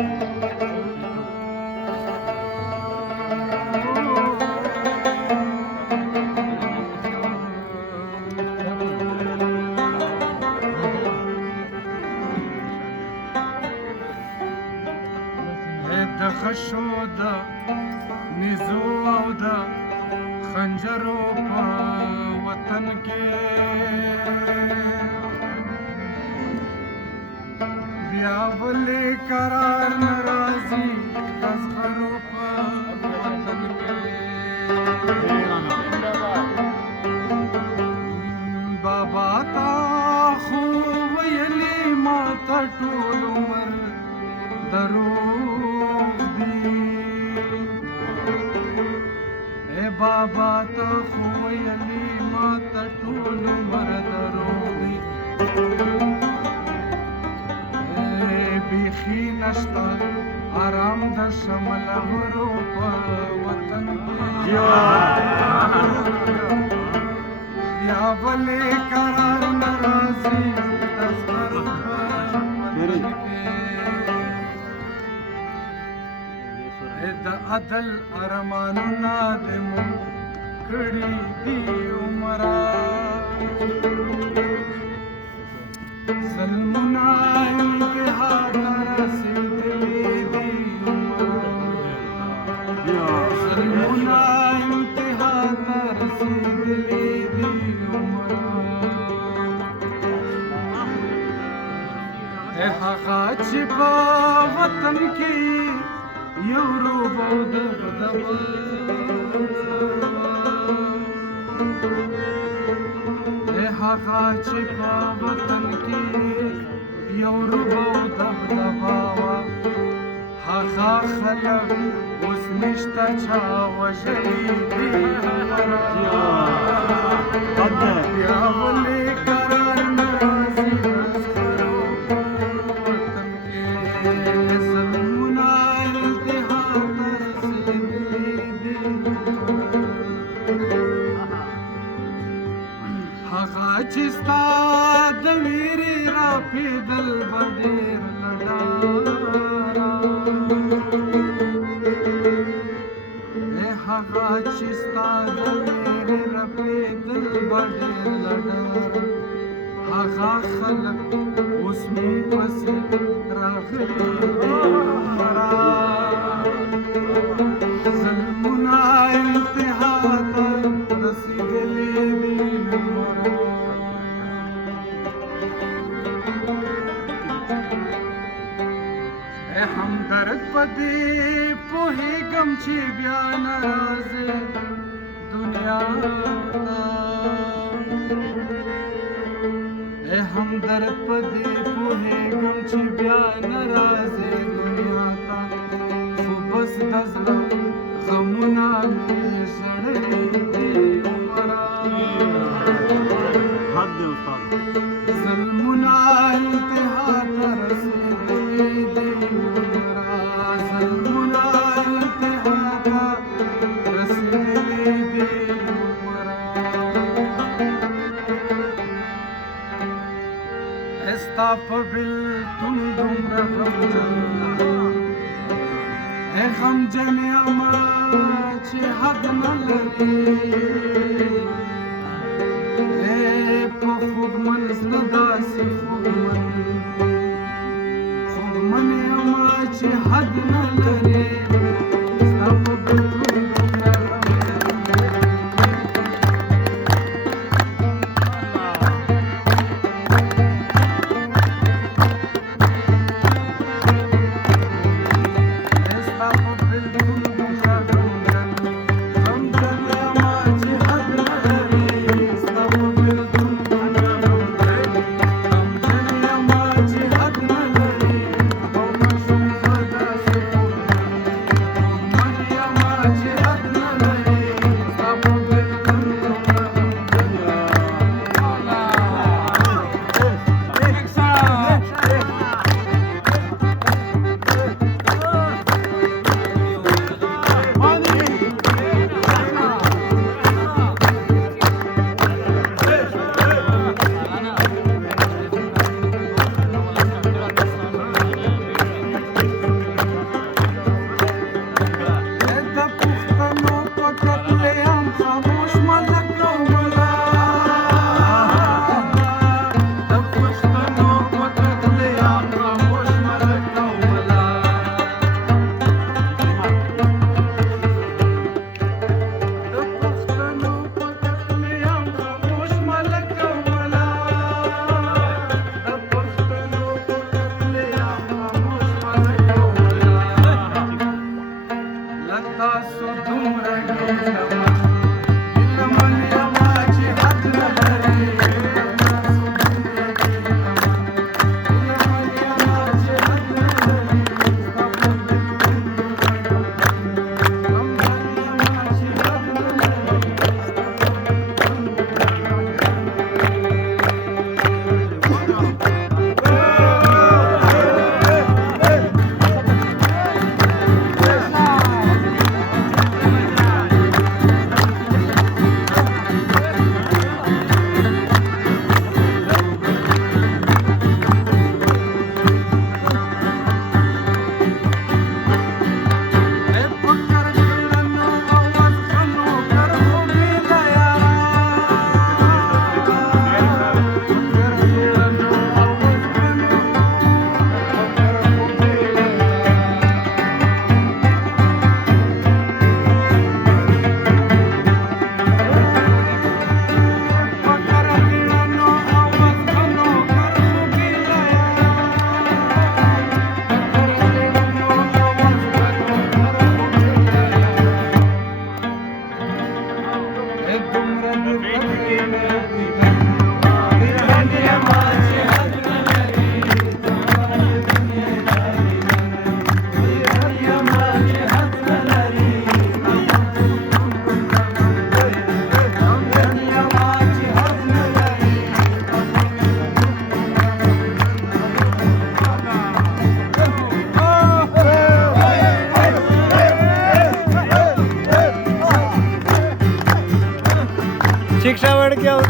د خشو د نيزو او د خنجرو په وطن کې بیا ولې قرار ناراضي د زغرو په وطن کې بابا تا خو ویلې ما ته ټول عمر دروغ دی اے بابا تا خو ویلې ما ته ټول عمر دروغ دی بیخي نشته آرام د شمل ورو په وطن کې یا ولې قرار ناراضي د زغرو په وطن کې د عدل ارمانونه دې مو کړي دي عمره ظلمونه انتها ته رسېدلي دي ظلمونه انتها ته رسېدلي دي هغه چې په وطن کې یو روب او دبدب هغه چې په وطن کې یو روب او دبدبه وه هغه خلک اوس نشته چا وژلي دي بیا ولې قرار ناراضي د زغرو په وطن کې ظلمونه انتها ته رسېدلي دي هغه چې ستا د ویرې راپېدل به ډېر له ډاره هغه چې ستا د ویرې راپېدل به ډېر له ډاره هغه خلک اوس مې پسې راغلي دي ظلمونه انتها ته رسېدلي دي همدرد په دې پوهېږم چې بیا نه راځې دنیا ته همدرد په دې پوهېږم چې بیا نه راځې دنیا ته خو بس د زړه غمونه مې ژړلي دي عمره ظلمونه انتها ته رسېدلي دي ظلمونه انتها ته رسېدلي دي ستا په بېلتون دومره غمجن یمه چې حد نه لري په خوږمن زړه داسې خوږمن یمه چې حد نه لري ستا په بېلتون રિક્ષા વાળા ક્યાં